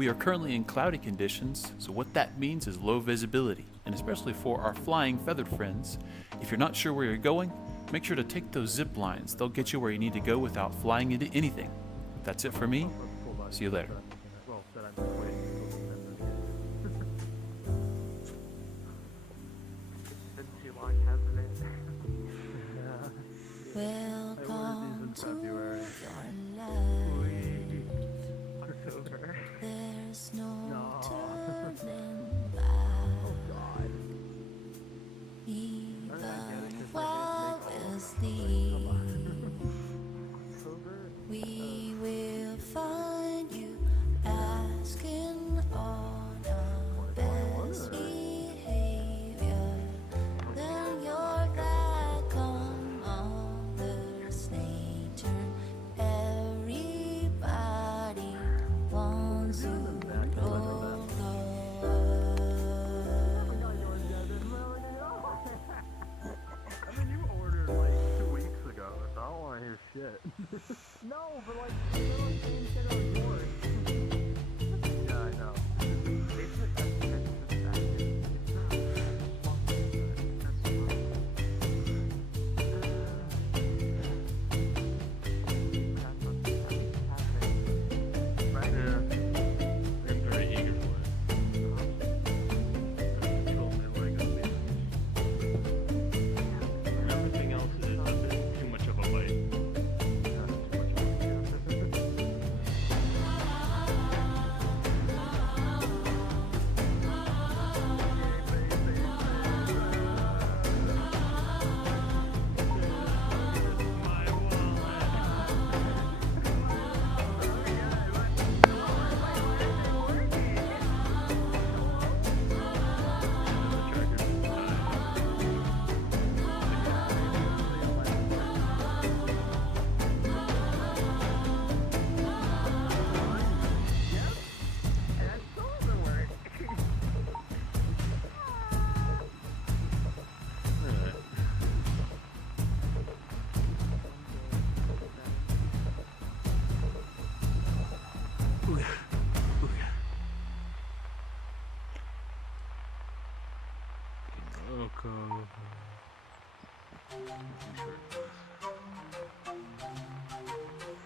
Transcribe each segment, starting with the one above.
We are currently in cloudy conditions, so what that means is low visibility, and especially for our flying feathered friends, if you're not sure where you're going, make sure to take those zip lines. They'll get you where you need to go without flying into anything. That's it for me. See you later. Welcome to your life. There's no turning back. Even while we're asleep, we will find you asking on our best behavior. Then you're back on Mother's Nature. Everybody wants to roll I mean, you ordered like 2 weeks ago, so I don't want to hear shit. No, but like, you know, you said it was yours. Yeah, I know. They put estimates back in. Right? Yeah. I'm very eager for it. Control my leg up there. Everything else is a bit too much of a bite.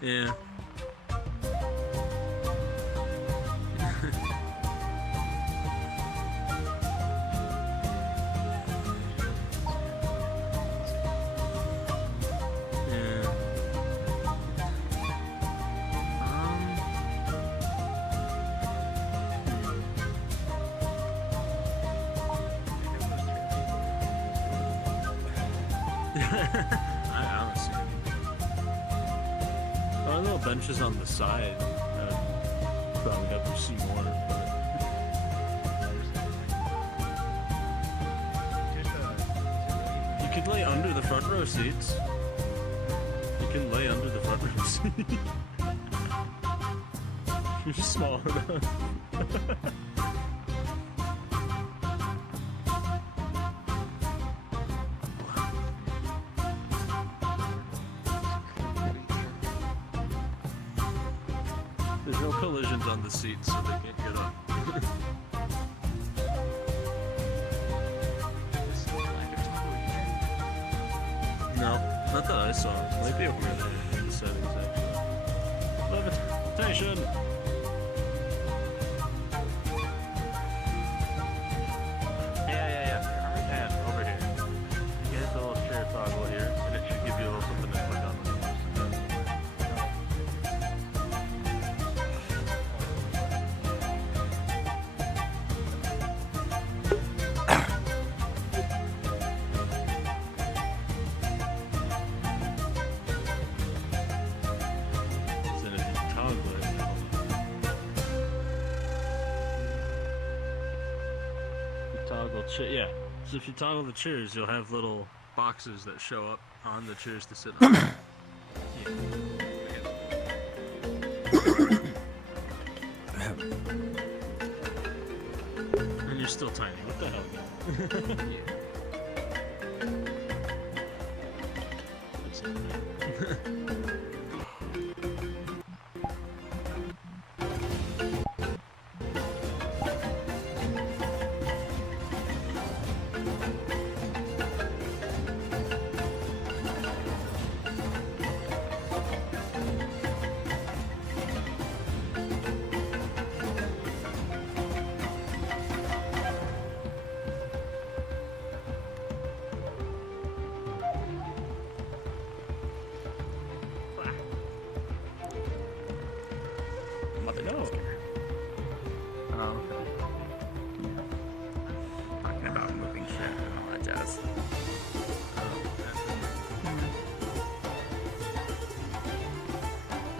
Yeah. I honestly. There are little benches on the side. Probably got to see more, but. You could lay under the front row seats. You can lay under the front row seats. You're small enough. There's no collisions on the seats, so they can't get up. No, not that I saw. Might be over there in the settings, actually. Levitation! Yeah, over here. You get the little chair toggle here, and it should give you a little something to click on. Yeah, so if you toggle the chairs, you'll have little boxes that show up on the chairs to sit on. Yeah. And you're still tiny. What the hell, man? Yeah. That's it. Oh, okay. Talking about moving shit and all that jazz.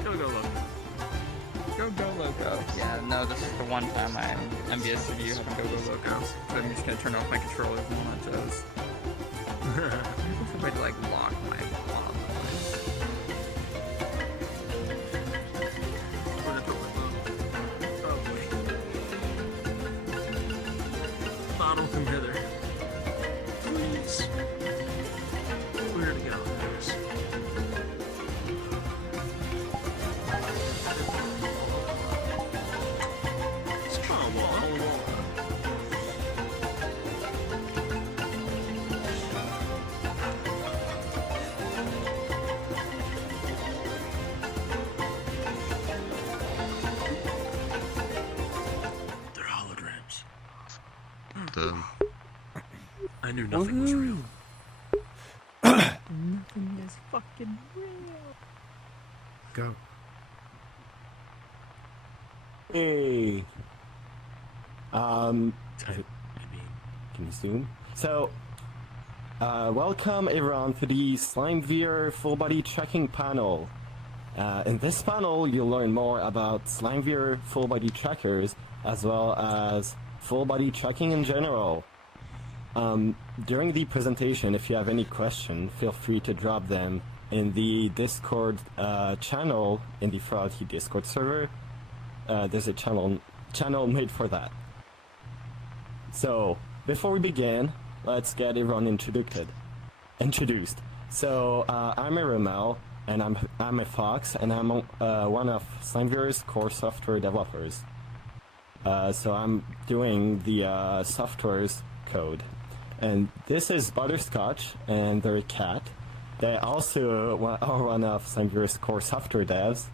Go Loco. Go Loco. Yeah, no, this is the one time I'm envious of you having Go Loco. So I'm just gonna turn off my controllers and all that jazz. If I like lock my mom. Bottle come hither. Please. We're gonna get on this. Come on. They're holograms. I knew nothing was real. Nothing is fucking real. Go. Hey. Can you zoom? So, welcome everyone to the SlimeVR full body tracking panel. In this panel, you'll learn more about SlimeVR full body trackers as well as full body tracking in general. During the presentation, if you have any question, feel free to drop them in the Discord channel in the Furality Discord server. There's a channel made for that. So, before we begin, let's get everyone introduced. So, I'm a Ramel, and I'm a Fox, and I'm one of SlimeVR's core software developers. So I'm doing the software's code. And this is Butterscotch and their cat. They also are one of SlimeVR's core software devs,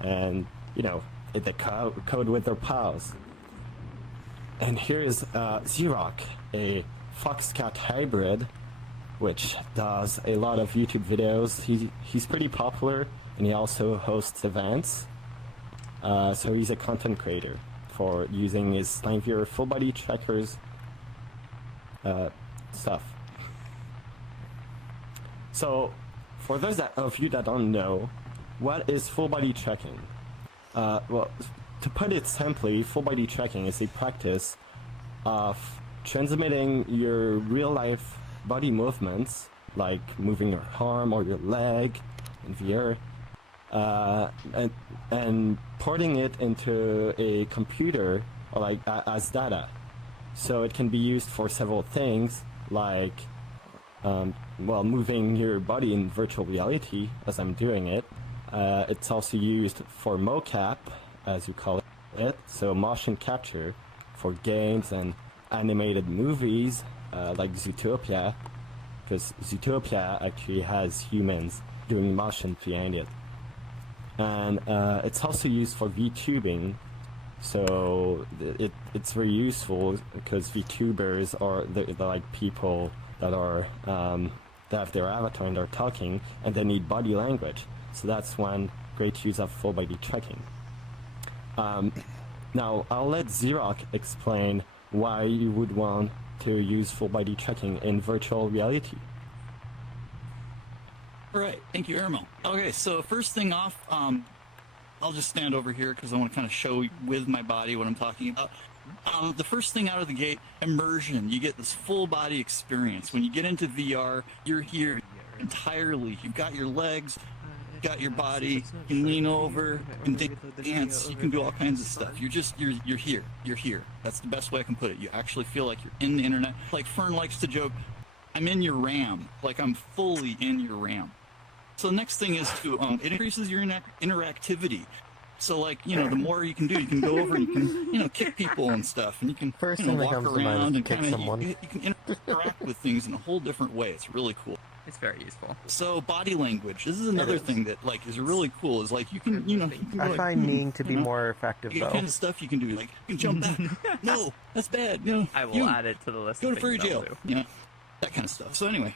and, you know, they code with their pals. And here's Xerox, a fox-cat hybrid, which does a lot of YouTube videos. He's pretty popular, and he also hosts events. So he's a content creator for using his SlimeVR full body trackers stuff. So, for those of you that don't know, what is full body tracking? Well, to put it simply, full body tracking is a practice of transmitting your real life body movements, like moving your arm or your leg in VR, and porting it into a computer or like as data. So it can be used for several things, like well, moving your body in virtual reality, as I'm doing it. It's also used for mocap, as you call it, so motion capture for games and animated movies, like Zootopia, because Zootopia actually has humans doing motion behind it. And it's also used for VTubing, so it's very useful because VTubers are the like people that are that have their avatar and they're talking and they need body language. So that's one great use of full body tracking. Now I'll let Xerox explain why you would want to use full body tracking in virtual reality. All right, thank you, Ermo. Okay, so first thing off, I'll just stand over here because I want to kind of show with my body what I'm talking about. The first thing out of the gate, immersion. You get this full body experience. When you get into VR, you're here entirely. You've got your legs, you've got your body, you can lean over, you can dance, you can do all kinds of stuff. You're here. You're here. That's the best way I can put it. You actually feel like you're in the internet. Like Fern likes to joke, I'm in your RAM. Like I'm fully in your RAM. So the next thing is to, it increases your interactivity. So like, you know, the more you can do, you can go over and you can, you know, kick people and stuff, and you can First you know, thing that walk comes to mind around is and kick kind of, someone. you can interact with things in a whole different way. It's really cool. It's very useful. So body language. This is another thing that like is really cool. Is like you can, you know, you can go I like, find kneeing to be you know, more effective you got though. kinds of stuff you can do. Like you can jump back. No, that's bad. You know, I will you add it to the list. go of to furry things I'll jail. do. You know, that kind of stuff. So anyway,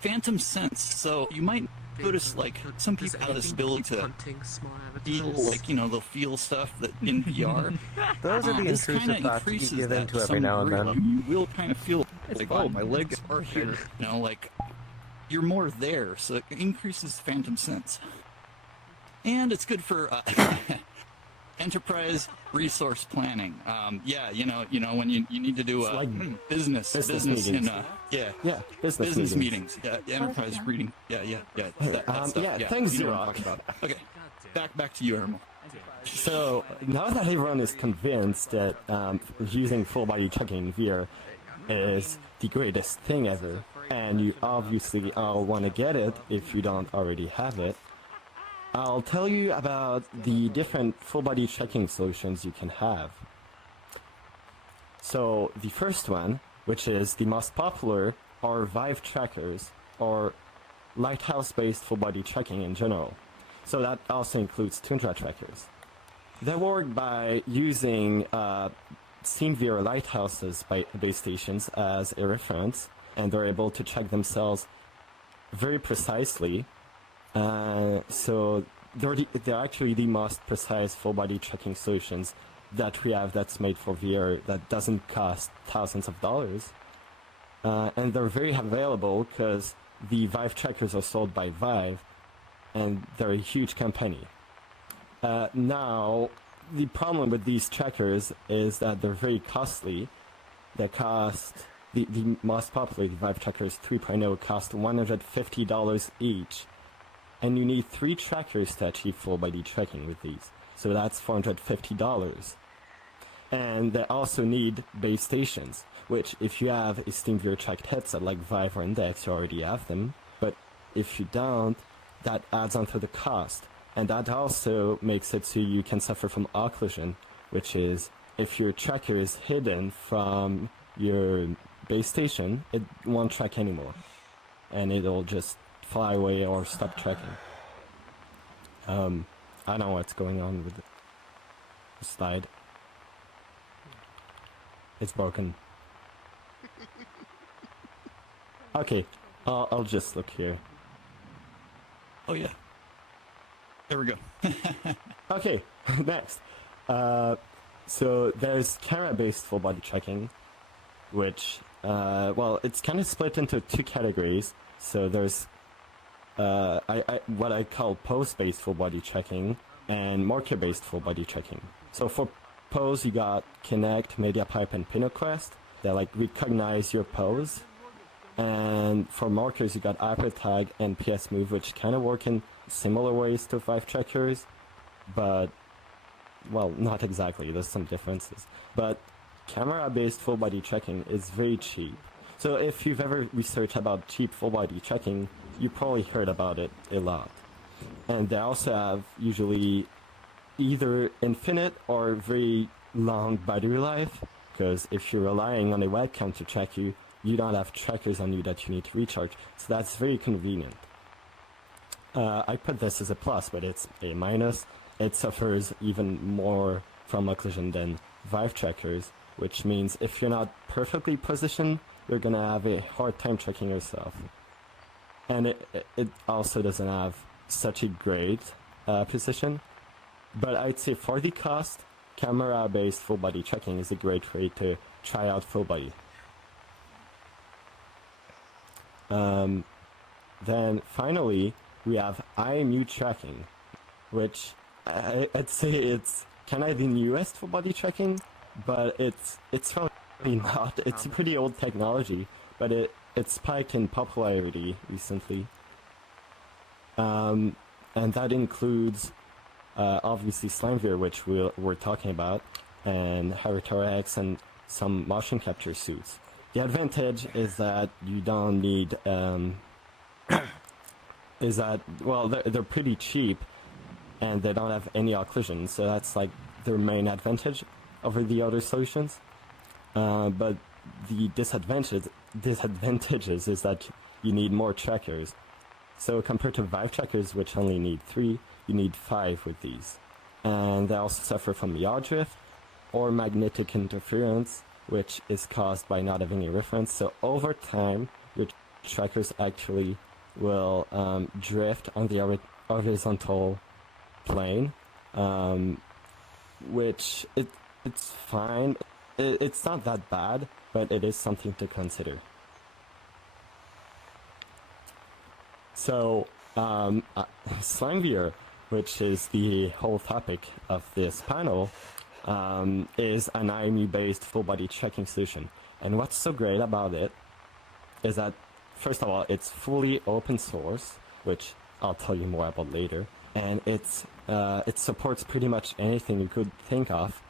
phantom sense. So you might notice, like, some people have this ability to hunting small feel, avatars. like, you know, they'll feel stuff that in VR. Those are the This intrusive kinda thoughts you increases give that into to every some now and degree. then. You will kind of feel like, oh, my legs are here. You know, like, you're more there, so it increases phantom sense. And it's good for enterprise resource planning. Yeah, you know, when you need to do It's like business meetings. yeah, Business meetings. Yeah, enterprise reading. Yeah. That stuff. yeah, thanks, you know what I'm Xerox. talking about. Okay, back to you, Ermal. So now that everyone is convinced that using full body tracking in VR is the greatest thing ever, and you obviously all want to get it if you don't already have it, I'll tell you about the different full body tracking solutions you can have. So the first one, which is the most popular, are Vive trackers, or lighthouse-based full body tracking in general. So that also includes tundra trackers. They work by using SlimeVR lighthouses by base stations as a reference, and they're able to track themselves very precisely. So they're actually the most precise full body tracking solutions that we have that's made for VR that doesn't cost thousands of dollars. And they're very available because the Vive trackers are sold by Vive, and they're a huge company. Now, the problem with these trackers is that they're very costly. They cost, the most popular, the Vive trackers 3.0, cost $150 each. And you need 3 trackers to achieve full body tracking with these. So that's $450. And they also need base stations, which if you have a SlimeVR tracked headset like Vive or Index, you already have them. But if you don't, that adds on to the cost. And that also makes it so you can suffer from occlusion, which is if your tracker is hidden from your base station, it won't track anymore. And it'll just fly away or stop tracking. I don't know what's going on with the slide. It's broken. Okay, I'll just look here. Oh yeah. There we go. Okay, next. So there's camera-based full body tracking, which, well, it's kind of split into 2 categories. So there's what I call pose-based full body tracking and marker-based full body tracking. So for pose, you got Kinect, MediaPipe, and PinoQuest. They like recognize your pose. And for markers, you got AppleTag and PS Move, which kind of work in similar ways to Vive trackers, but, well, not exactly. There's some differences. But camera-based full body tracking is very cheap. So if you've ever researched about cheap full body tracking, you probably heard about it a lot. And they also have usually either infinite or very long battery life, because if you're relying on a webcam to track you, you don't have trackers on you that you need to recharge. So that's very convenient. I put this as a plus, but it's a minus. It suffers even more from occlusion than Vive trackers, which means if you're not perfectly positioned, you're gonna have a hard time tracking yourself. And it also doesn't have such a great precision. But I'd say for the cost, camera-based full body tracking is a great way to try out full body. Then finally, we have IMU tracking, which I'd say it's kind of the newest full body tracking, but it's probably not. It's a pretty old technology, but it spiked in popularity recently. And that includes obviously SlimeVR, which we're talking about, and Heritor X and some motion capture suits. The advantage is that you don't need is that, well, they're pretty cheap and they don't have any occlusion, so that's like their main advantage over the other solutions. But the disadvantages is that you need more trackers. So compared to Vive trackers, which only need 3, you need 5 with these. And they also suffer from yaw drift or magnetic interference, which is caused by not having a reference. So over time, your trackers actually will drift on the horizontal plane, which it's fine. It's not that bad, but it is something to consider. So, SlimeVR, which is the whole topic of this panel, is an IMU-based full-body tracking solution. And what's so great about it is that, first of all, it's fully open source, which I'll tell you more about later, and it supports pretty much anything you could think of,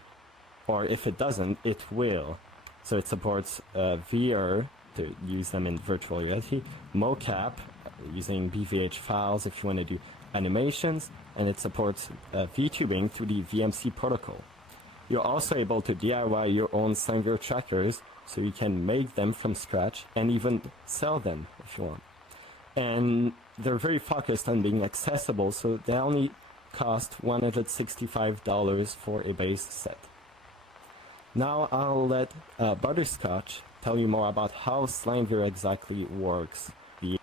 or if it doesn't, it will. So it supports VR, to use them in virtual reality, mocap, using BVH files if you want to do animations, and it supports VTubing through the VMC protocol. You're also able to DIY your own SlimeVR trackers, so you can make them from scratch and even sell them if you want. And they're very focused on being accessible, so they only cost $165 for a base set. Now I'll let Butterscotch tell you more about how SlimeVR exactly works, the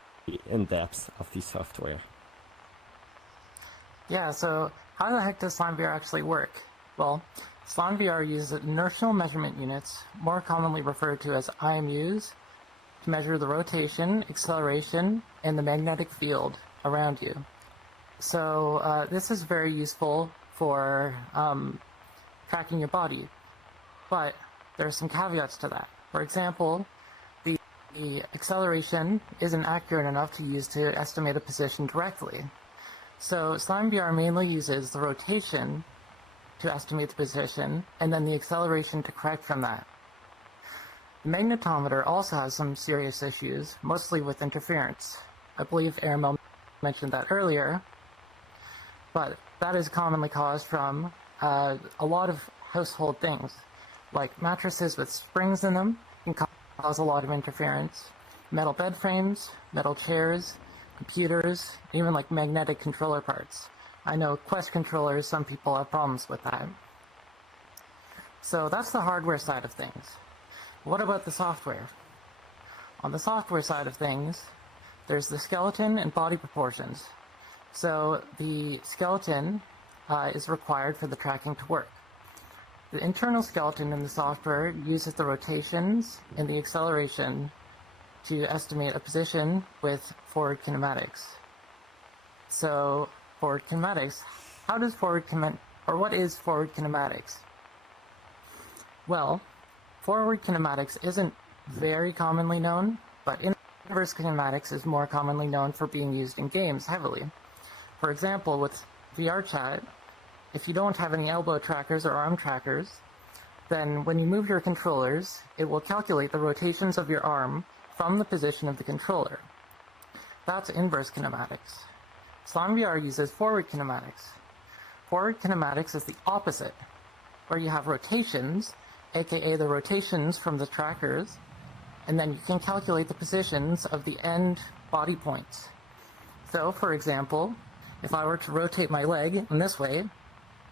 in-depth of the software. Yeah, so how the heck does SlimeVR actually work? Well, SlimeVR uses inertial measurement units, more commonly referred to as IMUs, to measure the rotation, acceleration, and the magnetic field around you. So this is very useful for tracking your body, but there are some caveats to that. For example, the acceleration isn't accurate enough to use to estimate a position directly. So SlimeVR mainly uses the rotation to estimate the position, and then the acceleration to correct from that. The magnetometer also has some serious issues, mostly with interference. I believe Airmail mentioned that earlier, but that is commonly caused from a lot of household things, like mattresses with springs in them can cause a lot of interference, metal bed frames, metal chairs, computers, even like magnetic controller parts. I know Quest controllers, some people have problems with that. So that's the hardware side of things. What about the software? On the software side of things, there's the skeleton and body proportions. So the skeleton is required for the tracking to work. The internal skeleton in the software uses the rotations and the acceleration to estimate a position with forward kinematics. So forward kinematics, what is forward kinematics? Well, forward kinematics isn't very commonly known, but inverse kinematics is more commonly known for being used in games heavily. For example, with VR chat, if you don't have any elbow trackers or arm trackers, then when you move your controllers, it will calculate the rotations of your arm from the position of the controller. That's inverse kinematics. SlimeVR uses forward kinematics. Forward kinematics is the opposite, where you have rotations, aka the rotations from the trackers, and then you can calculate the positions of the end body points. So, for example, if I were to rotate my leg in this way,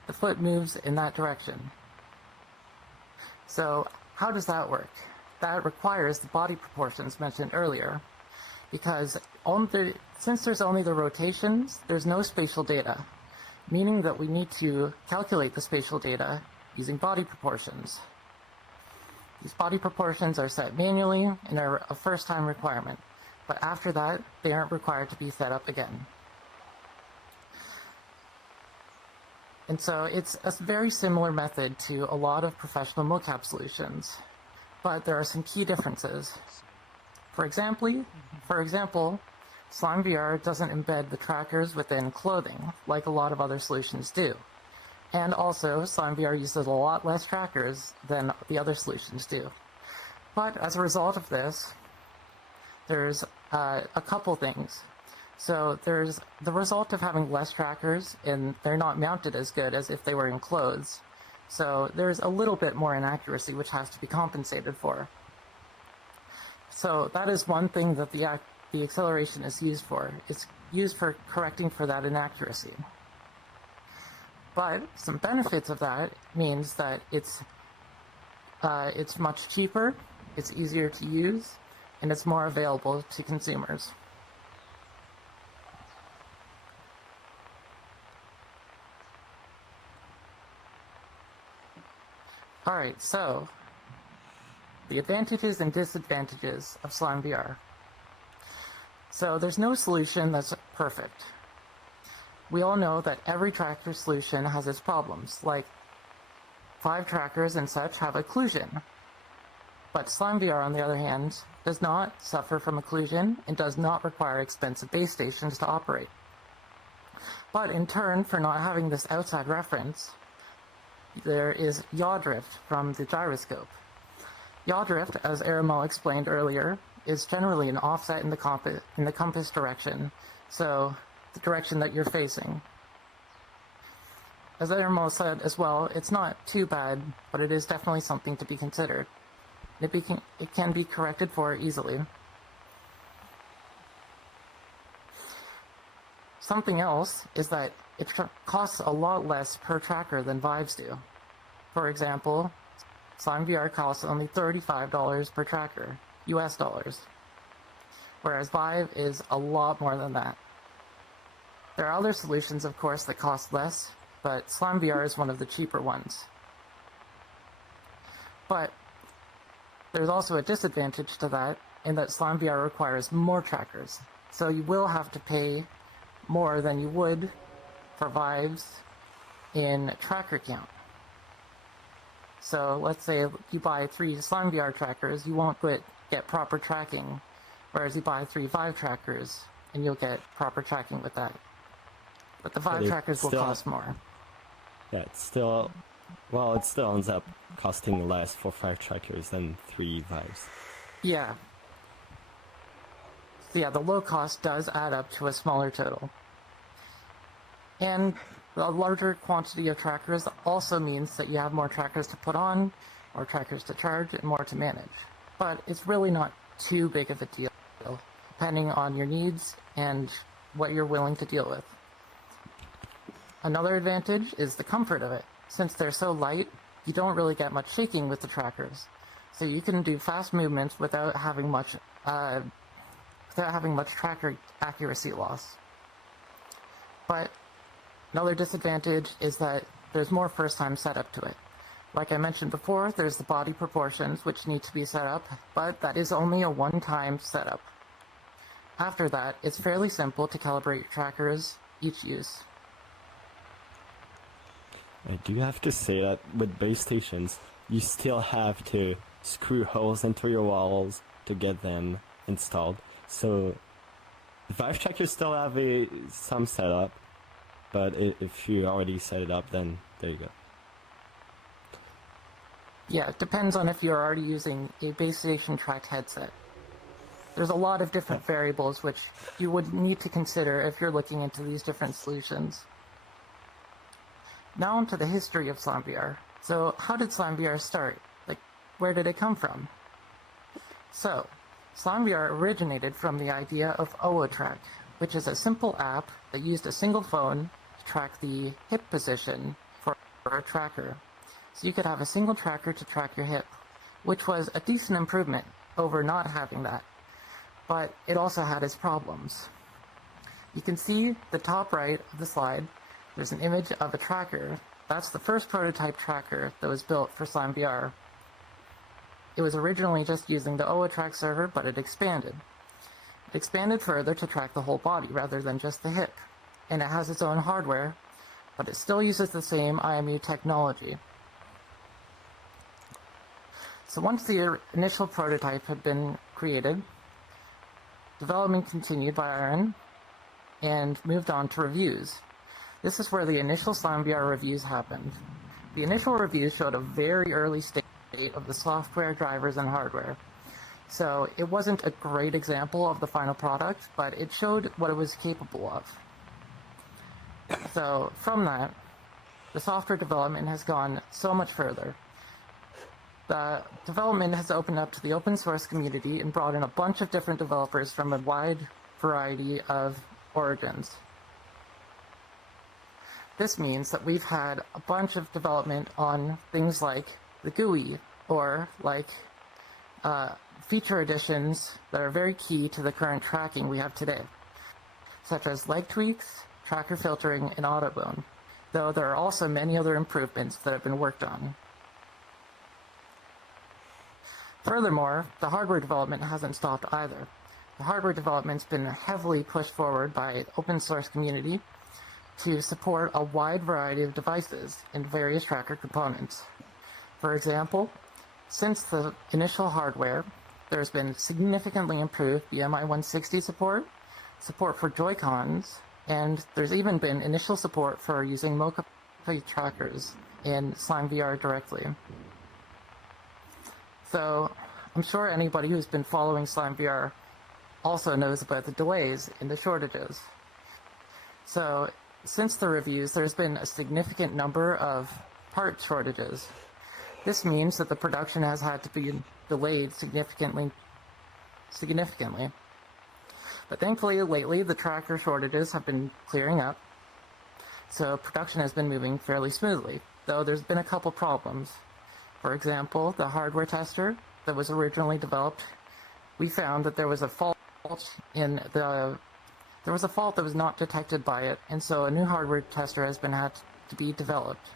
the foot moves in that direction. So, how does that work? That requires the body proportions mentioned earlier, because since there's only the rotations, there's no spatial data, meaning that we need to calculate the spatial data using body proportions. These body proportions are set manually and are a first-time requirement, but after that, they aren't required to be set up again. And so it's a very similar method to a lot of professional mocap solutions, but there are some key differences. For example, SlimeVR doesn't embed the trackers within clothing, like a lot of other solutions do. And also, SlimeVR uses a lot less trackers than the other solutions do. But as a result of this, there's a couple things. So there's the result of having less trackers, and they're not mounted as good as if they were in clothes. So there's a little bit more inaccuracy which has to be compensated for. So that is one thing that the acceleration is used for. It's used for correcting for that inaccuracy. But some benefits of that means that it's much cheaper, it's easier to use, and it's more available to consumers. Alright, so the advantages and disadvantages of SlimeVR. So there's no solution that's perfect. We all know that every tracker solution has its problems, like 5 trackers and such have occlusion. But SlimeVR, on the other hand, does not suffer from occlusion and does not require expensive base stations to operate. But in turn, for not having this outside reference, there is yaw drift from the gyroscope. Yaw drift, as Aramel explained earlier, is generally an offset in the compass direction, so the direction that you're facing. As Aramel said as well, it's not too bad, but it is definitely something to be considered. It can be corrected for easily. Something else is that it costs a lot less per tracker than Vives do. For example, SlimeVR costs only $35 per tracker, US dollars, whereas Vive is a lot more than that. There are other solutions, of course, that cost less, but SlimeVR is one of the cheaper ones. But there's also a disadvantage to that, in that SlimeVR requires more trackers, so you will have to pay more than you would for Vives in tracker count. So let's say you buy 3 SlimeVR trackers, you won't get proper tracking, whereas you buy 3 Vive trackers and you'll get proper tracking with that. But the Vive trackers will cost more. Yeah, it still ends up costing less for 5 trackers than 3 Vives. Yeah. So yeah, the low cost does add up to a smaller total. And a larger quantity of trackers also means that you have more trackers to put on, more trackers to charge, and more to manage. But it's really not too big of a deal, depending on your needs and what you're willing to deal with. Another advantage is the comfort of it. Since they're so light, you don't really get much shaking with the trackers. So you can do fast movements without having much tracker accuracy loss. But another disadvantage is that there's more first-time setup to it. Like I mentioned before, there's the body proportions which need to be set up, but that is only a one-time setup. After that, it's fairly simple to calibrate your trackers each use. I do have to say that with base stations, you still have to screw holes into your walls to get them installed. So the Vive trackers still have some setup, but if you already set it up, then there you go. Yeah, it depends on if you're already using a base station tracked headset. There's a lot of different variables which you would need to consider if you're looking into these different solutions. Now onto the history of SlimeVR. So how did SlimeVR start? Like, where did it come from? So, SlimeVR originated from the idea of OOTrack, which is a simple app that used a single phone to track the hip position for a tracker. So you could have a single tracker to track your hip, which was a decent improvement over not having that. But it also had its problems. You can see the top right of the slide, there's an image of a tracker. That's the first prototype tracker that was built for SlimeVR. It was originally just using the OOTrack server, but it expanded. It expanded further to track the whole body rather than just the hip. And it has its own hardware, but it still uses the same IMU technology. So once the initial prototype had been created, development continued by Aaron and moved on to reviews. This is where the initial SlimeVR reviews happened. The initial reviews showed a very early state of the software, drivers, and hardware. So it wasn't a great example of the final product, but it showed what it was capable of. So from that, the software development has gone so much further. The development has opened up to the open source community and brought in a bunch of different developers from a wide variety of origins. This means that we've had a bunch of development on things like the GUI, or like feature additions that are very key to the current tracking we have today, such as leg tweaks, tracker filtering, and autobone, though there are also many other improvements that have been worked on. Furthermore, the hardware development hasn't stopped either. The hardware development's been heavily pushed forward by the open source community to support a wide variety of devices and various tracker components. For example, since the initial hardware, there's been significantly improved BMI 160 support for Joy-Cons, and there's even been initial support for using Mocha trackers in SlimeVR directly. So, I'm sure anybody who's been following SlimeVR also knows about the delays and the shortages. So, since the reviews, there's been a significant number of part shortages. This means that the production has had to be delayed significantly. But thankfully, lately, the tracker shortages have been clearing up, so production has been moving fairly smoothly, though there's been a couple problems. For example, the hardware tester that was originally developed, we found that there was a fault that was not detected by it, and so a new hardware tester has had to be developed.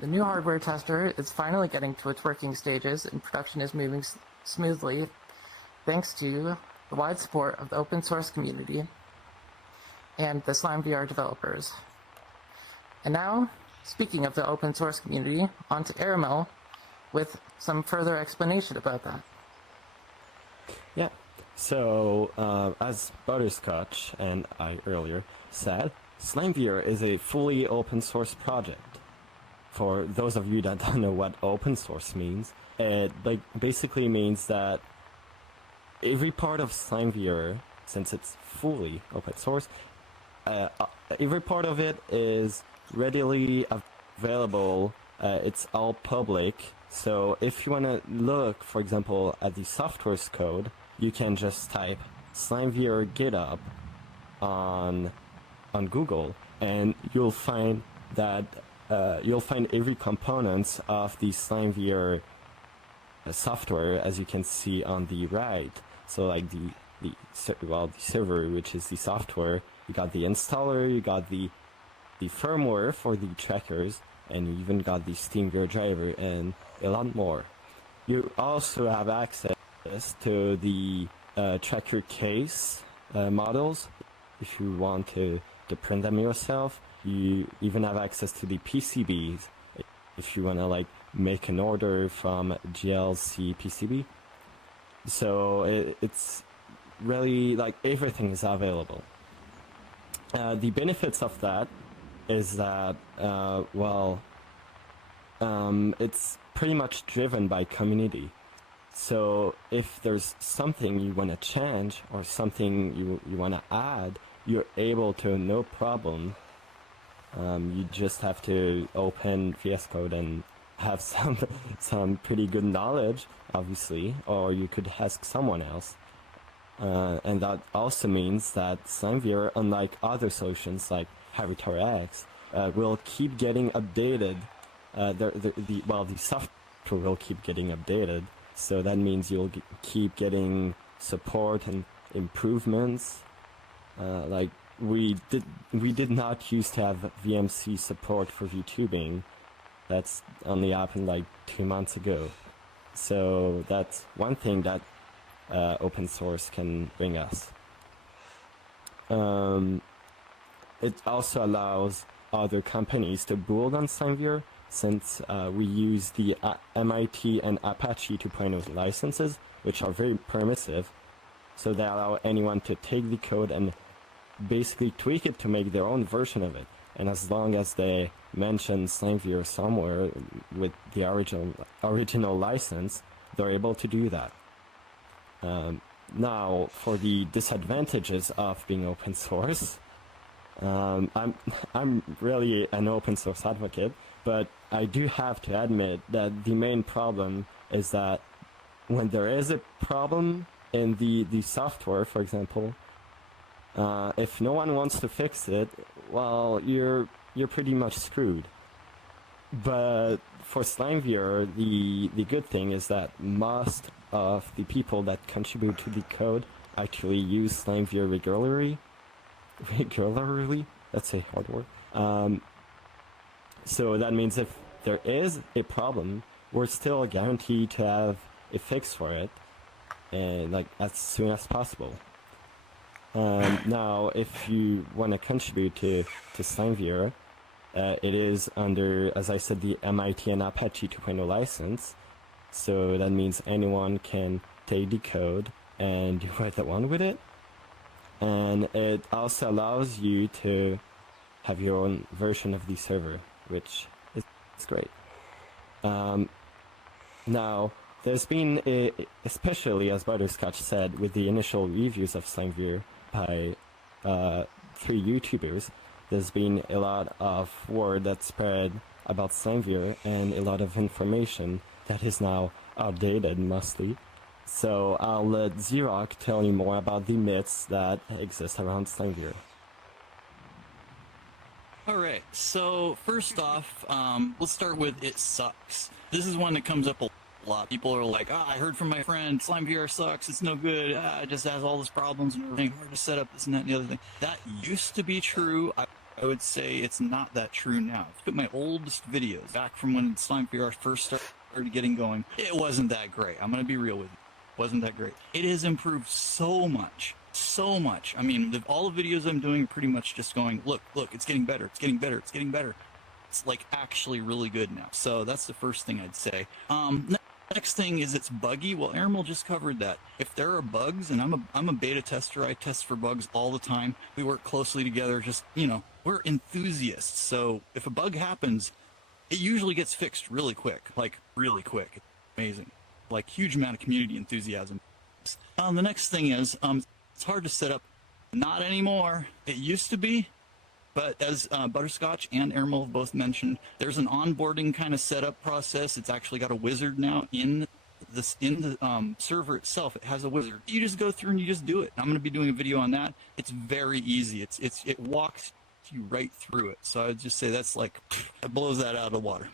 The new hardware tester is finally getting to its working stages, and production is moving smoothly thanks to the wide support of the open source community and the SlimeVR developers. And now, speaking of the open source community, on to Airmail with some further explanation about that. Yeah, so as Butterscotch and I earlier said, SlimeVR is a fully open source project. For those of you that don't know what open source means, it basically means that every part of SlimeVR, since it's fully open source, every part of it is readily available. It's all public. So if you want to look, for example, at the software's code, you can just type SlimeVR GitHub on Google, and you'll find that you'll find every component of the SlimeVR software, as you can see on the right. So like the server, which is the software, you got the installer, you got the firmware for the trackers, and you even got the SteamVR driver and a lot more. You also have access to the tracker case models if you want to print them yourself. You even have access to the PCBs if you want to make an order from GLC PCB. So it's really everything is available. The benefits of that is that it's pretty much driven by community. So if there's something you want to change or something you want to add, you're able to, no problem. You just have to open VS Code and have some pretty good knowledge, obviously, or you could ask someone else. And that also means that SlimeVR, unlike other solutions like HarryTorX, will keep getting updated. The software will keep getting updated, so that means you'll keep getting support and improvements. We did not used to have VMC support for VTubing. That's only happened 2 months ago. So that's one thing that open source can bring us. It also allows other companies to build on SlimeVR, since we use the MIT and Apache 2.0 licenses, which are very permissive. So they allow anyone to take the code and basically tweak it to make their own version of it. And as long as they mention SlimeVR somewhere with the original license, they're able to do that. Now, for the disadvantages of being open source, I'm really an open source advocate, but I do have to admit that the main problem is that when there is a problem in the software, for example, if no one wants to fix it, well, you're pretty much screwed. But for SlimeVR, the good thing is that most of the people that contribute to the code actually use SlimeVR regularly. Regularly? That's a hard word. So that means if there is a problem, we're still guaranteed to have a fix for it, and like as soon as possible. Now, if you want to contribute to SlimeVR, it is under, as I said, the MIT and Apache 2.0 license. So that means anyone can take the code and do what they want with it. And it also allows you to have your own version of the server, which is great. Now, there's been, especially as Butterscotch said, with the initial reviews of SlimeVR by 3 YouTubers, there's been a lot of word that spread about SlimeVR and a lot of information that is now outdated mostly. So I'll let Xerox tell you more about the myths that exist around SlimeVR. Alright, so first off, let's start with it sucks. This is one that comes up a lot. People are like, I heard from my friend, SlimeVR sucks, it's no good, it just has all these problems and everything, hard to set up, this and that and the other thing. That used to be true. I would say it's not that true now. Look at my oldest videos, back from when SlimeVR first started getting going. It wasn't that great. I'm going to be real with you. It wasn't that great. It has improved so much. So much. I mean, all the videos I'm doing are pretty much just going, look, it's getting better, it's getting better, it's getting better. It's like actually really good now. So that's the first thing I'd say. Next thing is it's buggy. Well, Aramil just covered that. If there are bugs, and I'm a beta tester, I test for bugs all the time. We work closely together, just, we're enthusiasts. So if a bug happens, it usually gets fixed really quick, like really quick. It's amazing. Like huge amount of community enthusiasm. The next thing is, it's hard to set up. Not anymore. It used to be, but as Butterscotch and Aramil have both mentioned, there's an onboarding kind of setup process. It's actually got a wizard now in the server itself. It has a wizard. You just go through and you just do it. I'm going to be doing a video on that. It's very easy. It walks you right through it. So I'd just say that's like, it blows that out of the water.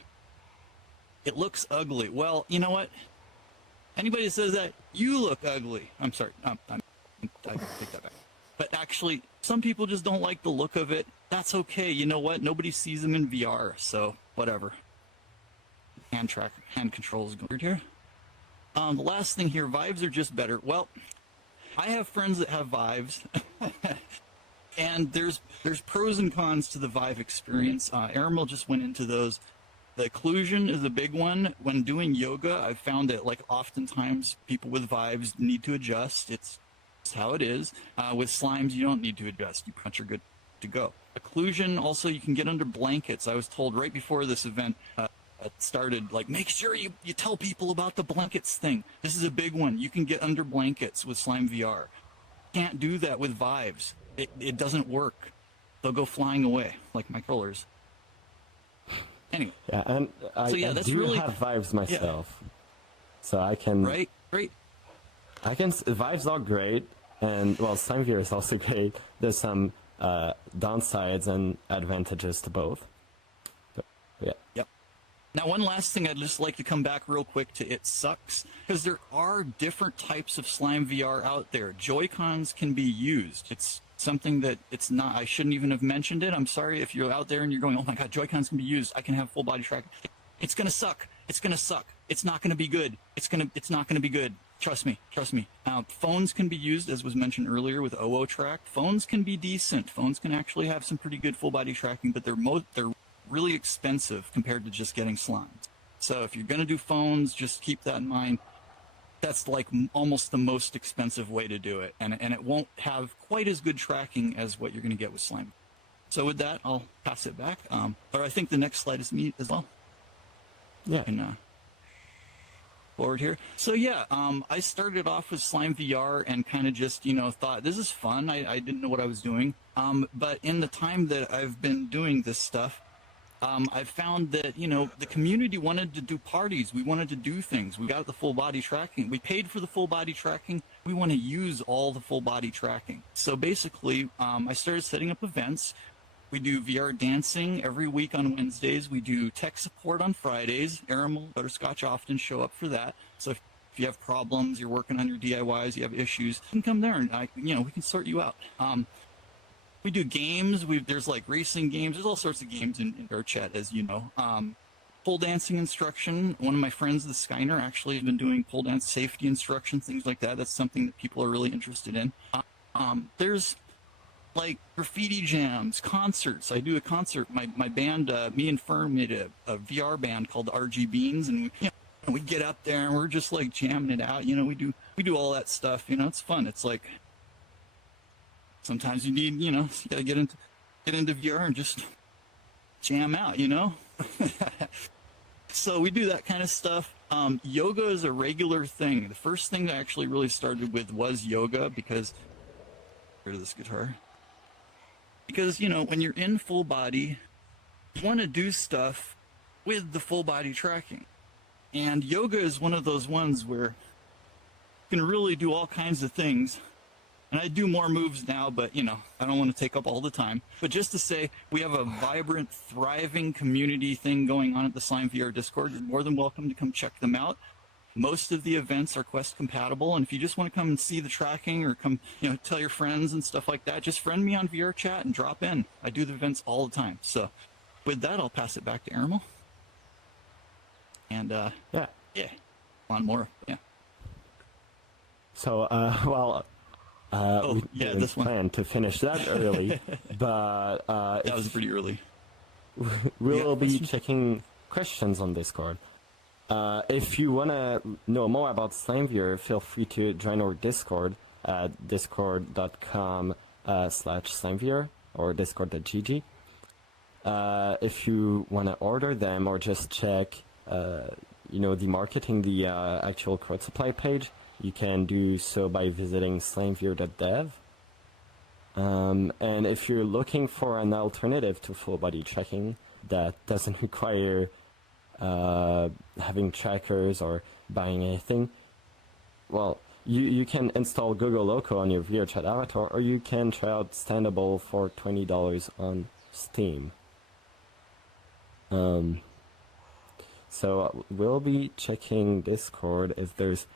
It looks ugly. Well, you know what? Anybody that says that, you look ugly. I'm sorry. I take that back. But actually, some people just don't like the look of it. That's okay. You know what? Nobody sees them in VR, so whatever. Hand controls going weird here. The last thing here, Vives are just better. Well, I have friends that have Vives, and there's pros and cons to the Vive experience. Aramil just went into those. The occlusion is a big one. When doing yoga, I've found that like oftentimes people with Vives need to adjust. It's how it is. With slimes, you don't need to adjust. You punch, you're good to go. Occlusion, also, you can get under blankets. I was told right before this event started, like, make sure you tell people about the blankets thing. This is a big one. You can get under blankets with SlimeVR. Can't do that with Vives. It doesn't work. They'll go flying away, like my controllers. Anyway. Yeah, and I that's do really have Vives myself. Yeah. So I can... Right, great. Vives are great, and, well, SlimeVR is also great. There's some downsides and advantages to both. So, yeah. Yep. Now, one last thing I'd just like to come back real quick to it sucks, because there are different types of SlimeVR out there. Joy-Cons can be used. It's something that it's not, I shouldn't even have mentioned it. I'm sorry if you're out there and you're going, oh my god, Joy-Cons can be used. I can have full body tracking. It's gonna suck. It's gonna suck. It's not gonna be good. It's not gonna be good. Trust me. Phones can be used, as was mentioned earlier, with OO track. Phones can be decent. Phones can actually have some pretty good full body tracking, but they're really expensive compared to just getting slimes. So if you're gonna do phones, just keep that in mind. That's like almost the most expensive way to do it, and it won't have quite as good tracking as what you're going to get with Slime. So with that, I'll pass it back. Or I think the next slide is me as well. Yeah. And, forward here. So yeah, I started off with SlimeVR and kind of just, thought, this is fun. I didn't know what I was doing. But in the time that I've been doing this stuff, I've found that, the community wanted to do parties. We wanted to do things. We got the full body tracking. We paid for the full body tracking. We want to use all the full body tracking. So basically, I started setting up events. We do VR dancing every week on Wednesdays. We do tech support on Fridays. Aramil, Butterscotch often show up for that. So if If you have problems, you're working on your DIYs, you have issues, you can come there and we can sort you out. We do games. There's like racing games. There's all sorts of games in our chat, as you know. Pole dancing instruction. One of my friends, the Skyner, actually has been doing pole dance safety instruction, things like that. That's something that people are really interested in. There's like graffiti jams, concerts. I do a concert. My band, me and Fern, made a VR band called RG Beans, and we get up there and we're just like jamming it out. We do all that stuff. It's fun. It's like sometimes you need, you gotta get into VR and just jam out. So we do that kind of stuff. Yoga is a regular thing. The first thing I actually really started with was yoga because rid of this guitar. Because, when you're in full body, you want to do stuff with the full body tracking. And yoga is one of those ones where you can really do all kinds of things. And I do more moves now, but, I don't want to take up all the time. But just to say, we have a vibrant, thriving community thing going on at the SlimeVR Discord. You're more than welcome to come check them out. Most of the events are Quest compatible, and if you just want to come and see the tracking or come, tell your friends and stuff like that, just friend me on VR chat and drop in. I do the events all the time. So with that, I'll pass it back to Aramel. And, yeah, on more, yeah. So, we didn't this one. plan to finish that early, but that was pretty early. We'll be checking questions on Discord. If you want to know more about SlimeVR, feel free to join our Discord at discord.com/SlimeVR or discord.gg. If you want to order them or just check, the marketing, the actual code supply page, you can do so by visiting slimevr.dev. And if you're looking for an alternative to full body tracking that doesn't require having trackers or buying anything, well, you can install Google Loco on your VRChat avatar, or you can try out Standable for $20 on Steam. So we'll be checking Discord if there's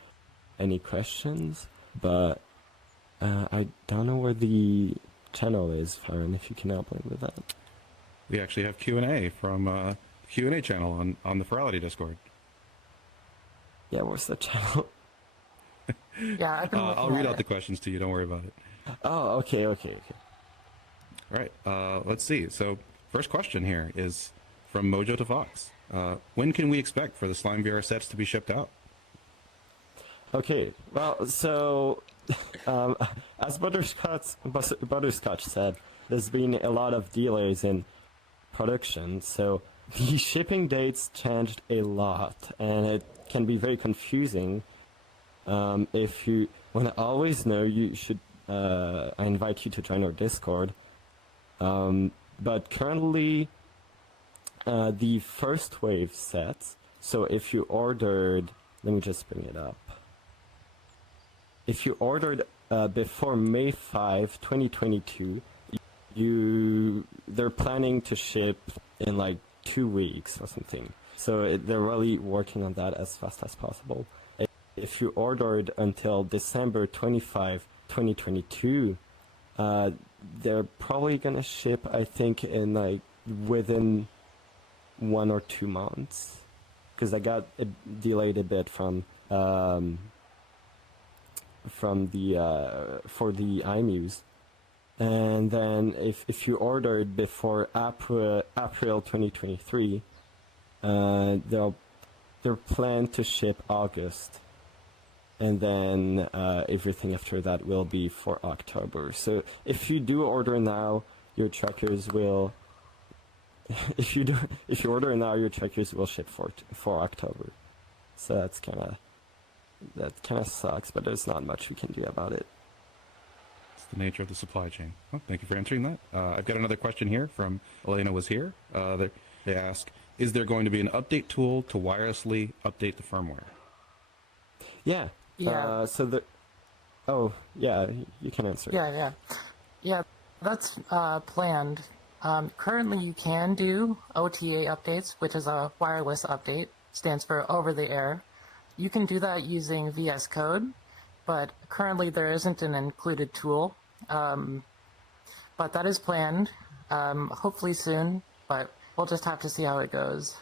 any questions, but I don't know where the channel is, Farron, if you can help me with that. We actually have Q&A from Q&A channel on the Furality Discord. Yeah, what's the channel? Yeah, I've been I'll read out the questions to you, don't worry about it. Oh, okay. All right, let's see. So first question here is from Mojo to Fox. When can we expect for the SlimeVR sets to be shipped out? Okay, well, so as Butterscotch said, there's been a lot of delays in production, so the shipping dates changed a lot, and it can be very confusing. If you want to always know, you should, I invite you to join our Discord. But currently, the first wave sets, so if you ordered, let me just bring it up. If you ordered before May 5, 2022, they're planning to ship in like 2 weeks or something. So they're really working on that as fast as possible. If you ordered until December 25, 2022, they're probably gonna ship, I think, in like within 1 or 2 months, because I got delayed a bit from the for the iMuse. And then if you ordered before April 2023, they're planned to ship August, and then everything after that will be for October. So if you do order now, your trackers will. If you order now, your trackers will ship for October. So that kind of sucks, but there's not much we can do about it. It's the nature of the supply chain. Well, thank you for answering that. I've got another question here from Elena was here. They ask, is there going to be an update tool to wirelessly update the firmware? Yeah. Oh, yeah, you can answer. Yeah, that's planned. Currently, you can do OTA updates, which is a wireless update, stands for over the air. you can do that using VS Code, but currently there isn't an included tool. But that is planned, hopefully soon, but we'll just have to see how it goes.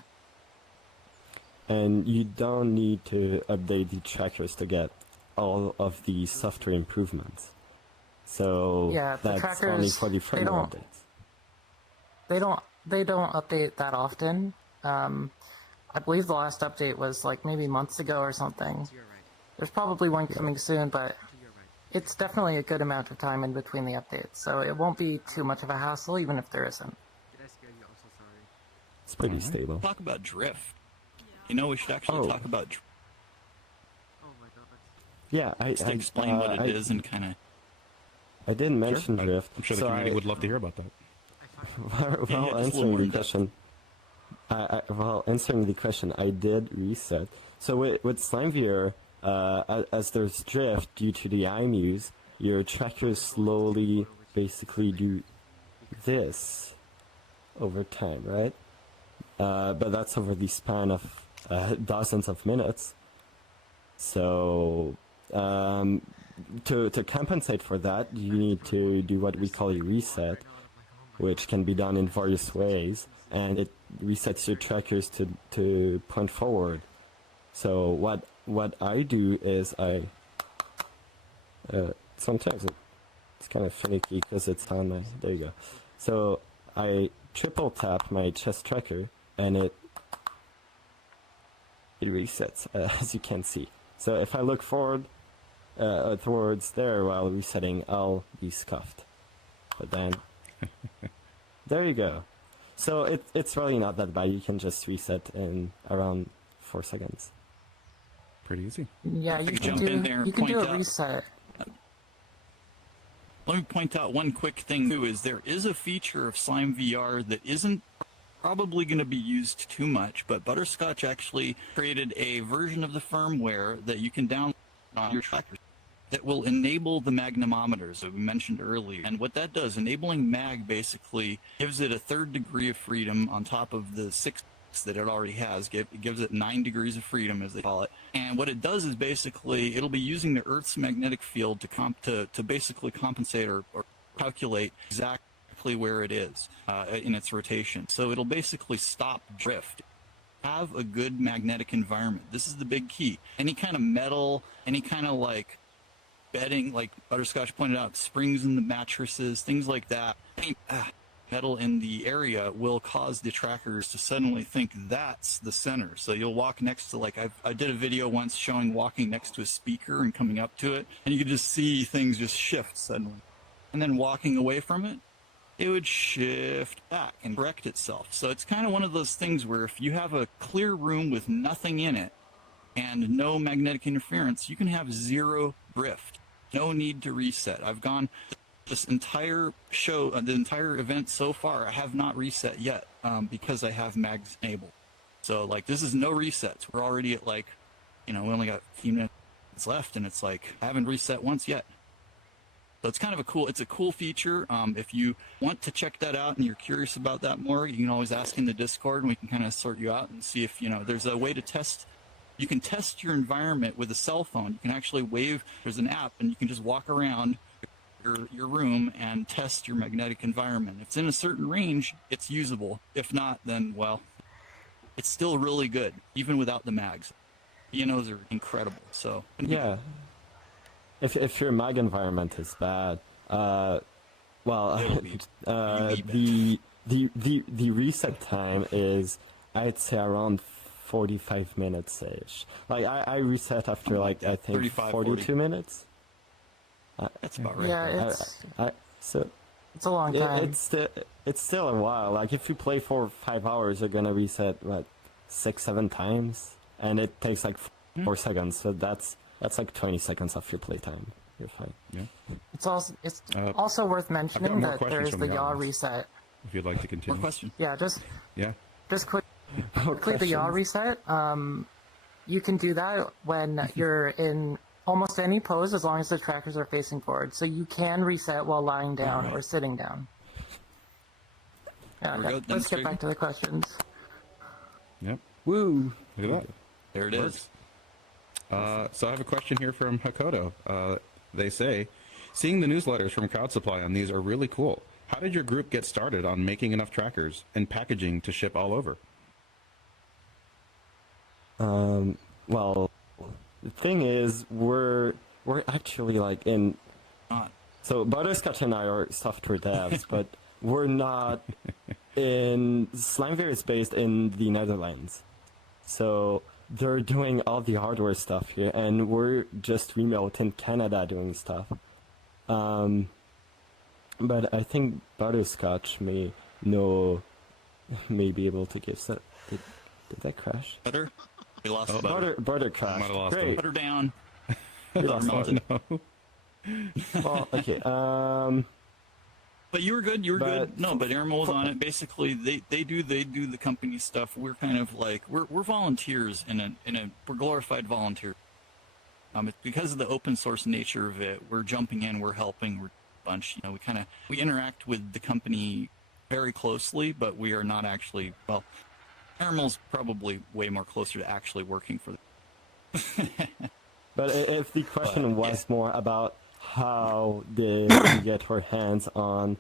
And you don't need to update the trackers to get all of the software improvements. So Yeah, the that's trackers, only for the firmware don't- updates. They don't update that often. I believe the last update was like maybe months ago or something. There's probably one coming soon, but it's definitely a good amount of time in between the updates, so it won't be too much of a hassle, even if there isn't. It's pretty stable. Talk about drift. You know, we should actually talk about drift. Yeah, Just to explain what it is and kind of. I didn't mention Sure. drift. I'm sure the so community would love to hear about that. While just a little answering more the in-depth. question, while answering the question, I did reset. So with SlimeVR, as there's drift due to the IMUs, your trackers slowly basically do this over time, right? But that's over the span of dozens of minutes. So to compensate for that, you need to do what we call a reset, which can be done in various ways, and it resets your trackers to point forward. So what I do is I sometimes it's kind of finicky because it's on my, there you go. So I triple tap my chest tracker and it resets, as you can see. So if I look forward towards there while resetting, I'll be scuffed. But then there you go. So it's really not that bad. You can just reset in around 4 seconds. Pretty easy. Yeah, you can jump in there and you can do point a out- reset. Let me point out one quick thing too: is there is a feature of SlimeVR that isn't probably going to be used too much, but Butterscotch actually created a version of the firmware that you can download on your trackers that will enable the magnemometers that we mentioned earlier. And what that does, enabling mag basically gives it a third degree of freedom on top of the 6 that it already has. It gives it 9 degrees of freedom, as they call it. And what it does is basically it'll be using the Earth's magnetic field to basically compensate or calculate exactly where it is in its rotation. So it'll basically stop drift. Have a good magnetic environment. This is the big key. Any kind of metal, any kind of like bedding, like Butterscotch pointed out, springs in the mattresses, things like that. Any metal in the area will cause the trackers to suddenly think that's the center. So you'll walk next to, like, I did a video once showing walking next to a speaker and coming up to it, and you could just see things just shift suddenly. And then walking away from it, it would shift back and correct itself. So it's kind of one of those things where if you have a clear room with nothing in it and no magnetic interference, you can have zero drift. No need to reset. I've gone this entire show, the entire event so far, I have not reset yet because I have mags enabled. So like this is no resets. We're already at like, we only got a few minutes left, and it's like I haven't reset once yet. So it's kind of a cool feature. If you want to check that out and you're curious about that more, you can always ask in the Discord, and we can kind of sort you out and see if there's a way to test. You can test your environment with a cell phone. You can actually there's an app, and you can just walk around your room and test your magnetic environment. If it's in a certain range, it's usable. If not, then, well, it's still really good, even without the mags. Those are incredible. So Yeah. If your mag environment is bad, It'll be the reset time is, I'd say, around 45 minutes ish. Like I reset after I think 35, 42 40. minutes. that's about right. Yeah, So it's a long time. it's still a while. Like if you play for 5 hours, you're gonna reset 6-7 times, and it takes like 4 seconds. So that's like 20 seconds off your playtime. You're fine. Yeah. It's also worth mentioning more that questions there's from the the yaw audience. reset. If you'd like to More continue. question. Yeah, just Yeah. quickly the yaw reset. You can do that when you're in almost any pose as long as the trackers are facing forward. So you can reset while lying down or sitting down. There we Okay, go, let's get demonstrating. back to the questions. Yep. Woo! Look at that. There it is. So I have a question here from Hakoto. They say, seeing the newsletters from Crowd Supply on these are really cool. How did your group get started on making enough trackers and packaging to ship all over? Well, the thing is, we're actually like in. Not. So Butterscotch and I are software devs, but we're not in. SlimeVR is based in the Netherlands, so they're doing all the hardware stuff here, and we're just remote in Canada doing stuff. But I think Butterscotch may be able to give some. Did that crash? Butter? We lost butter. Butter crashed. Might have lost Great. Butter down. We lost melted. Butter. No. Well, okay. But you were good. You were But- good. No, but Irma was on it. Basically, they do the company stuff. We're kind of like we're volunteers we're glorified volunteers. It's because of the open source nature of it. We're jumping in. We're helping. We're a bunch. You know, we interact with the company very closely, but we are not actually. Well, Irma's probably way more closer to actually working for them. But if the question But, was more about how did we get our hands on,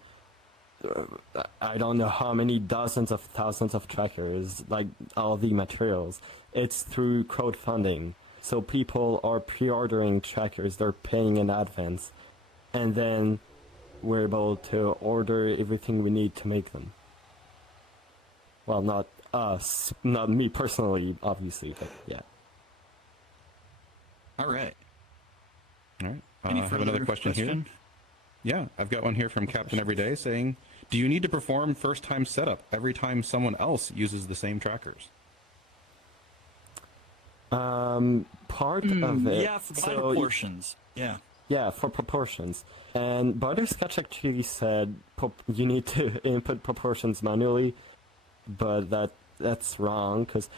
I don't know how many dozens of thousands of trackers, like all the materials, it's through crowdfunding. So people are pre-ordering trackers, they're paying in advance, and then we're able to order everything we need to make them. Well, not us, not me personally, obviously, but yeah. All right. All right. Any I have further another question here. Yeah, I've got one here from Captain Everyday saying, do you need to perform first-time setup every time someone else uses the same trackers? Part of it. Yeah, for proportions. Yeah. Yeah, for proportions. And Butterscotch actually said you need to input proportions manually, but that's wrong because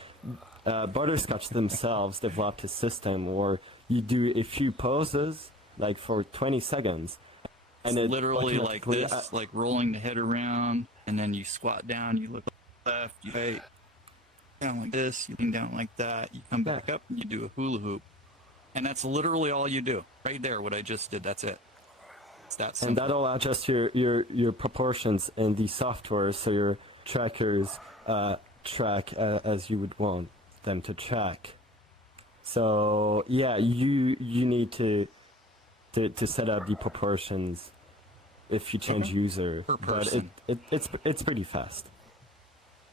Butterscotch themselves developed a system where you do a few poses, like for 20 seconds. And It's it literally like automatically- this, like rolling the head around, and then you squat down, you look left, you right, down like this, you lean down like that, you come back up, and you do a hula hoop. And that's literally all you do. Right there, what I just did, that's it. It's that simple. And that'll adjust your proportions in the software so your trackers track as you would want them to track. So yeah, you need to set up the proportions if you change user, Per but person. it's pretty fast.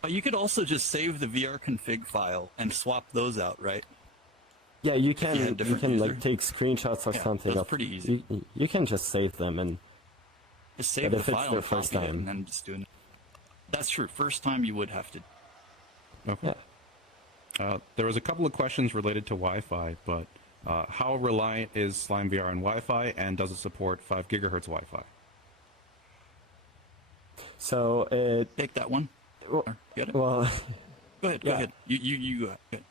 But you could also just save the VR config file and swap those out, right? Yeah, you you can had different user. like take screenshots or Yeah, something. that's pretty easy. You can just save them and Just save But the if it's file the and first copy it, time. and then just do it. That's true. First time you would have to. Okay. yeah. There was a couple of questions related to Wi-Fi, but how reliant is SlimeVR on Wi-Fi, and does it support 5 gigahertz Wi-Fi? So it Take that one. well, Or get it? well Go ahead. Go yeah. ahead. You go ahead.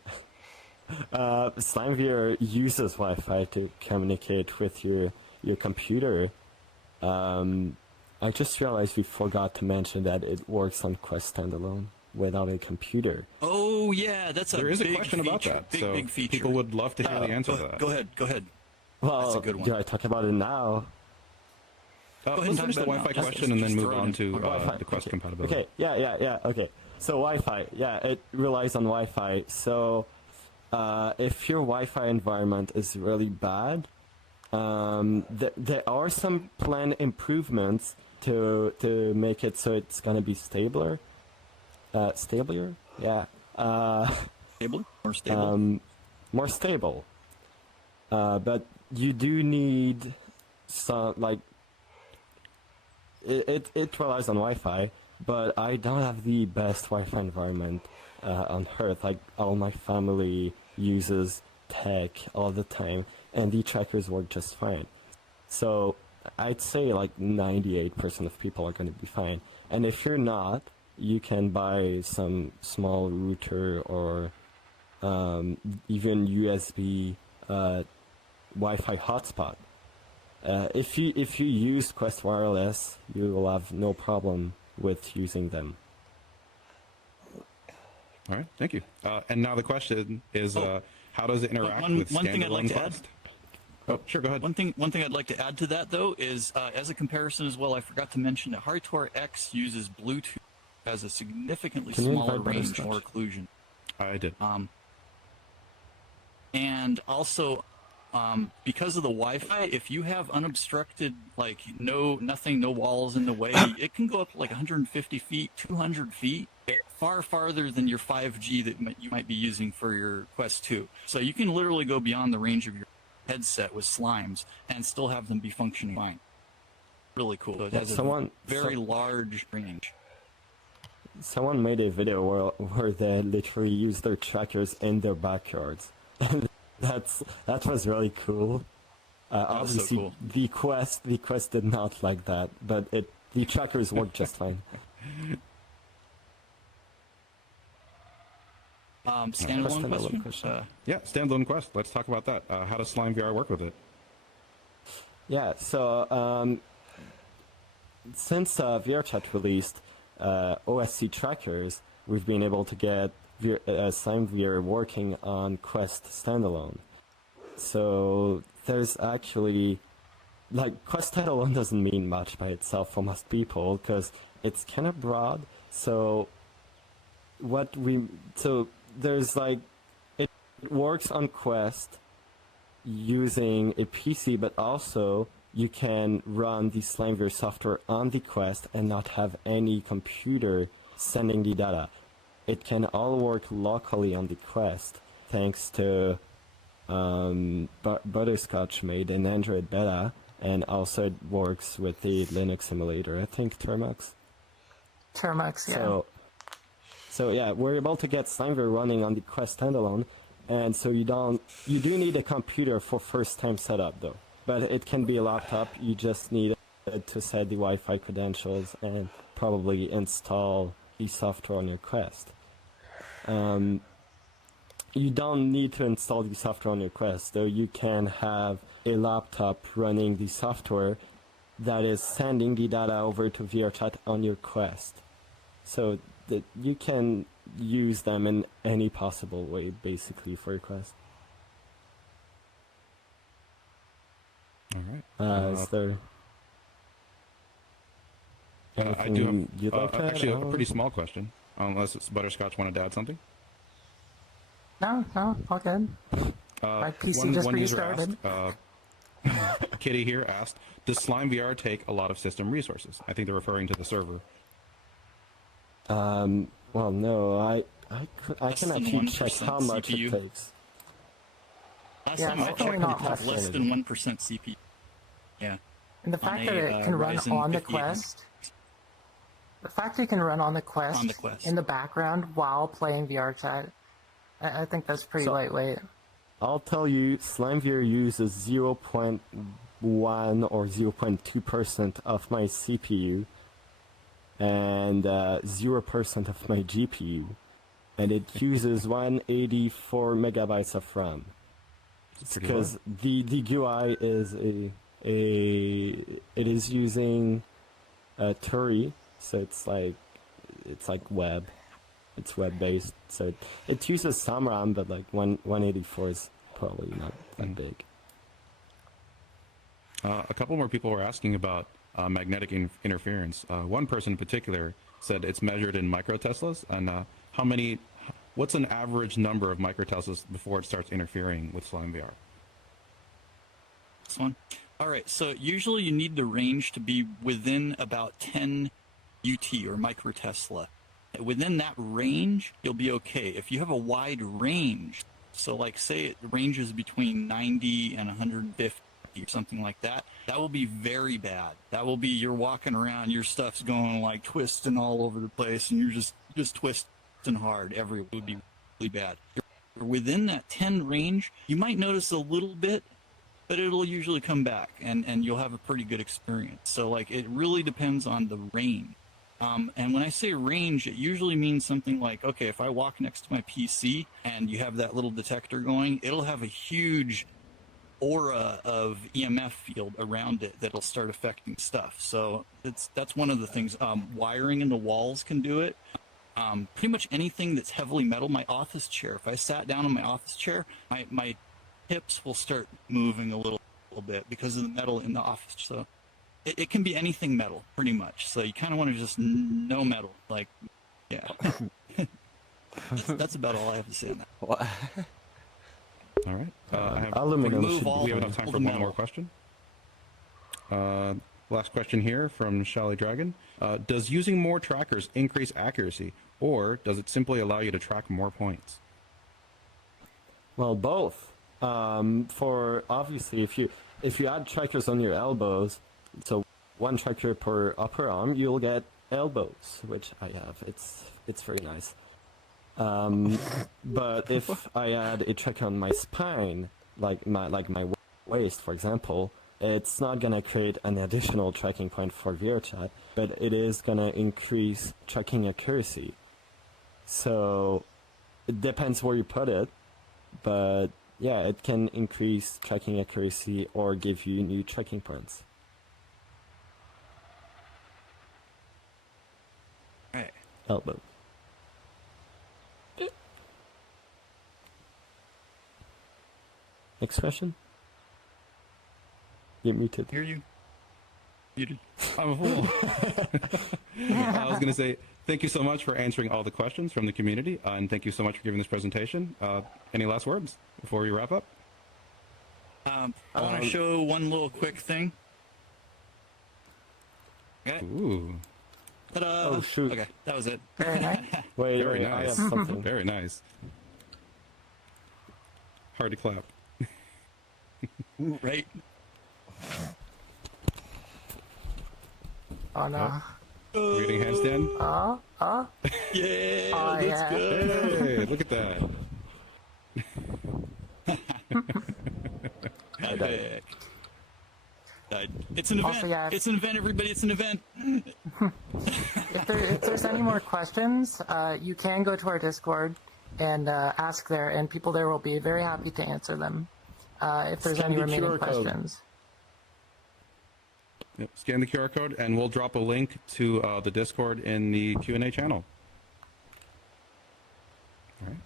SlimeVR uses Wi-Fi to communicate with your computer. I just realized we forgot to mention that it works on Quest standalone without a computer. Oh yeah, that's a There is a big question feature. about that, Big so big feature. people would love to hear the answer to that. Go ahead. Go ahead. Well, That's a good one. do I talk about it now? ahead and Let's talk finish the about it now. Wi-Fi Just- question and then just move throw it on in. to Wi-Fi. the Quest Okay. compatibility. Okay, yeah, okay. So Wi-Fi, yeah, it relies on Wi-Fi. So if your Wi-Fi environment is really bad, there are some planned improvements to make it so it's gonna be stabler. Stabler? Yeah. Stable or stable? More stable. But you do need some, like, it relies on Wi-Fi, but I don't have the best Wi-Fi environment on Earth. Like, all my family uses tech all the time, and the trackers work just fine. So I'd say like 98% of people are going to be fine. And if you're not, you can buy some small router or even USB Wi-Fi hotspot. If you use Quest Wireless, you will have no problem with using them. All right, thank you. And now the question is, How does it interact One- with one thing I'd like standalone to add- Quest? Oh, sure, go ahead. One thing I'd like to add to that though is, as a comparison as well, I forgot to mention that Hardcore X uses Bluetooth, has a significantly Can you smaller invite range, Butterscotch? more occlusion. I did. And also, because of the Wi-Fi, if you have unobstructed, like nothing, no walls in the way, it can go up to like 150 feet, 200 feet, far farther than your 5G that you might be using for your Quest 2. So you can literally go beyond the range of your headset with slimes and still have them be functioning fine. Really cool. So it has a very large range. Someone made a video where they literally used their trackers in their backyards. And that was really cool. Obviously, cool. the Quest did not like that, but the trackers worked just fine. Standalone question? Yeah, standalone Quest. Let's talk about that. How does SlimeVR work with it? Yeah, so since VRChat released OSC trackers, we've been able to get SlimeVR working on Quest standalone. So there's actually, like, Quest standalone doesn't mean much by itself for most people because it's kind of broad. So there's like, it works on Quest using a PC, but also you can run the SlimeVR software on the Quest and not have any computer sending the data. It can all work locally on the Quest thanks to Butterscotch made an Android beta, and also it works with the Linux emulator, I think Termux. Termux, yeah. So yeah, we're able to get SlimeVR running on the Quest standalone, and so you do need a computer for first time setup though. But it can be a laptop, you just need to set the Wi-Fi credentials and probably install the software on your Quest. You don't need to install the software on your Quest, though you can have a laptop running the software that is sending the data over to VRChat on your Quest. So that you can use them in any possible way, basically, for your Quest. All right. Is there I do anything you'd have like to add, actually a Alan? pretty small question, unless it's Butterscotch wanted to add something. No, all good. My PC just one user restarted. asked, Kitty here asked, does SlimeVR take a lot of system resources? I think they're referring to the server. Well, no, I can than actually check 1% how much CPU. it takes. Last Yeah, time I it's definitely checked, not it had much. less than 1% CPU. Yeah. And the fact on that a, it can run Ryzen on the 5800. Quest, the fact that it can run on the Quest, in the background while playing VRChat, I think that's pretty lightweight. I'll tell you, SlimeVR uses 0.1 or 0.2% of my CPU and 0% of my GPU, and it uses 184 megabytes of RAM. Because the GUI is it is using Turi, so it's like web. It's web-based, so it uses some RAM, but like 184 is probably not that big. A couple more people were asking about magnetic interference. One person in particular said it's measured in microteslas, and what's an average number of microteslas before it starts interfering with SlimeVR? This one? All right, so usually you need the range to be within about 10 UT or microtesla. Within that range, you'll be okay. If you have a wide range, so like say it ranges between 90 and 150 or something like that, that will be very bad. That will be you're walking around, your stuff's going like twisting all over the place, and you're just twisting hard everywhere. It would be really bad. Within that 10 range, you might notice a little bit, but it'll usually come back, and you'll have a pretty good experience. So like it really depends on the range. And when I say range, it usually means something like, okay, if I walk next to my PC and you have that little detector going, it'll have a huge aura of EMF field around it that'll start affecting stuff. So that's one of the things. Wiring in the walls can do it. Pretty much anything that's heavily metal. My office chair. If I sat down in my office chair, my hips will start moving a little bit because of the metal in the office. So it can be anything metal, pretty much. So you kind of want to just know metal, like, yeah. That's about all I have to say on that. What? All right. I have, Aluminum remove should all we have be enough time all for the one metal. more question. Last question here from Shelly Dragon. Does using more trackers increase accuracy, or does it simply allow you to track more points? Well, both. For obviously, if you add trackers on your elbows, so one tracker per upper arm, you'll get elbows, which I have. It's very nice. But if I add a tracker on my spine, like my waist, for example, it's not gonna create an additional tracking point for VRChat, but it is gonna increase tracking accuracy. So it depends where you put it, but yeah, it can increase tracking accuracy or give you new tracking points. Right. Elbow. Next question? You're muted. Hear you? Muted. I'm a fool. I was going to say thank you so much for answering all the questions from the community, and thank you so much for giving this presentation. Any last words before we wrap up? I want to show one little quick thing. Okay. Ooh, Ta-da! Oh, shoot. Okay, that was it. Very nice. Wait, very I nice. have something. Very nice. Hard to clap. Right. Oh no. We're getting handstand. Yeah, Oh, that's yeah. good. Hey, look at that. Epic. It's an event. Also, yeah. It's an event, everybody. It's an event. If there's any more questions, you can go to our Discord and ask there, and people there will be very happy to answer them. If there's Scan any the remaining QR code. questions. Yep. Scan the QR code, and we'll drop a link to the Discord in the Q&A channel. All right.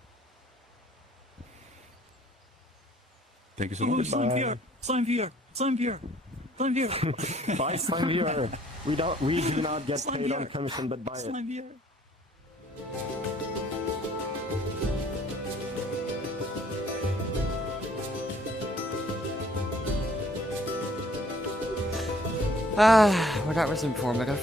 Thank you so Ooh, much. SlimeVR. SlimeVR. SlimeVR. SlimeVR. Buy SlimeVR. We do not get paid on SlimeVR. commission, but buy it. SlimeVR. Well, that was informative.